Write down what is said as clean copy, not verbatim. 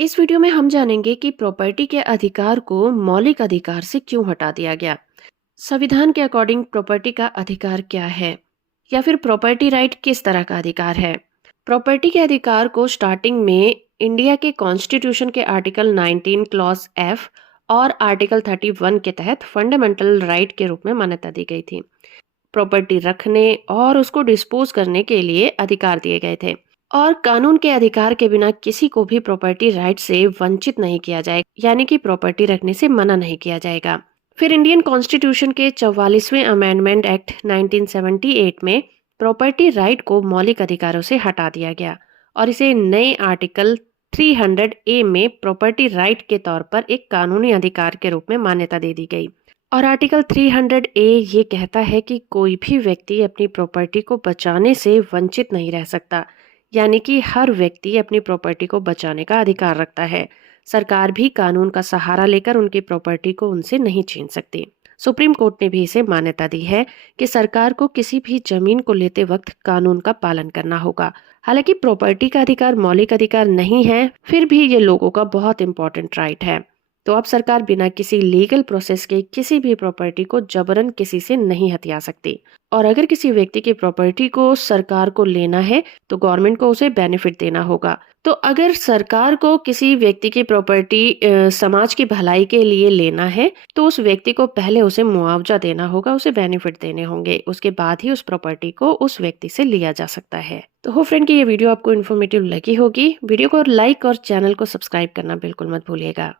इस वीडियो में हम जानेंगे कि प्रॉपर्टी के अधिकार को मौलिक अधिकार से क्यों हटा दिया गया। संविधान के अकॉर्डिंग प्रॉपर्टी का अधिकार क्या है, या फिर प्रॉपर्टी राइट किस तरह का अधिकार है। प्रॉपर्टी के अधिकार को स्टार्टिंग में इंडिया के कॉन्स्टिट्यूशन के आर्टिकल 19 क्लॉज एफ और आर्टिकल 31 के तहत फंडामेंटल राइट के रूप में मान्यता दी गई थी। प्रॉपर्टी रखने और उसको डिस्पोज करने के लिए अधिकार दिए गए थे, और कानून के अधिकार के बिना किसी को भी प्रॉपर्टी राइट से वंचित नहीं किया जाएगा, यानी कि प्रॉपर्टी रखने से मना नहीं किया जाएगा। फिर इंडियन कॉन्स्टिट्यूशन के 44वें अमेंडमेंट एक्ट 1978 में प्रॉपर्टी राइट को मौलिक अधिकारों से हटा दिया गया और इसे नए आर्टिकल 300 ए में प्रॉपर्टी राइट के तौर पर एक कानूनी अधिकार के रूप में मान्यता दे दी गई। और आर्टिकल 300 ए ये कहता है कि कोई भी व्यक्ति अपनी प्रॉपर्टी को बचाने से वंचित नहीं रह सकता, यानी कि हर व्यक्ति अपनी प्रॉपर्टी को बचाने का अधिकार रखता है। सरकार भी कानून का सहारा लेकर उनकी प्रॉपर्टी को उनसे नहीं छीन सकती। सुप्रीम कोर्ट ने भी इसे मान्यता दी है कि सरकार को किसी भी जमीन को लेते वक्त कानून का पालन करना होगा। हालांकि प्रॉपर्टी का अधिकार मौलिक अधिकार नहीं है, फिर भी ये लोगों का बहुत इंपॉर्टेंट राइट है। तो अब सरकार बिना किसी लीगल प्रोसेस के किसी भी प्रॉपर्टी को जबरन किसी से नहीं हथिया सकती। और अगर किसी व्यक्ति की प्रॉपर्टी को सरकार को लेना है तो गवर्नमेंट को उसे बेनिफिट देना होगा। तो अगर सरकार को किसी व्यक्ति की प्रॉपर्टी समाज की भलाई के लिए लेना है तो उस व्यक्ति को पहले उसे मुआवजा देना होगा, उसे बेनिफिट देने होंगे, उसके बाद ही उस प्रॉपर्टी को उस व्यक्ति से लिया जा सकता है। तो हो फ्रेंड कि ये वीडियो आपको इन्फॉर्मेटिव लगी होगी। वीडियो को लाइक और चैनल को सब्सक्राइब करना बिल्कुल मत भूलिएगा।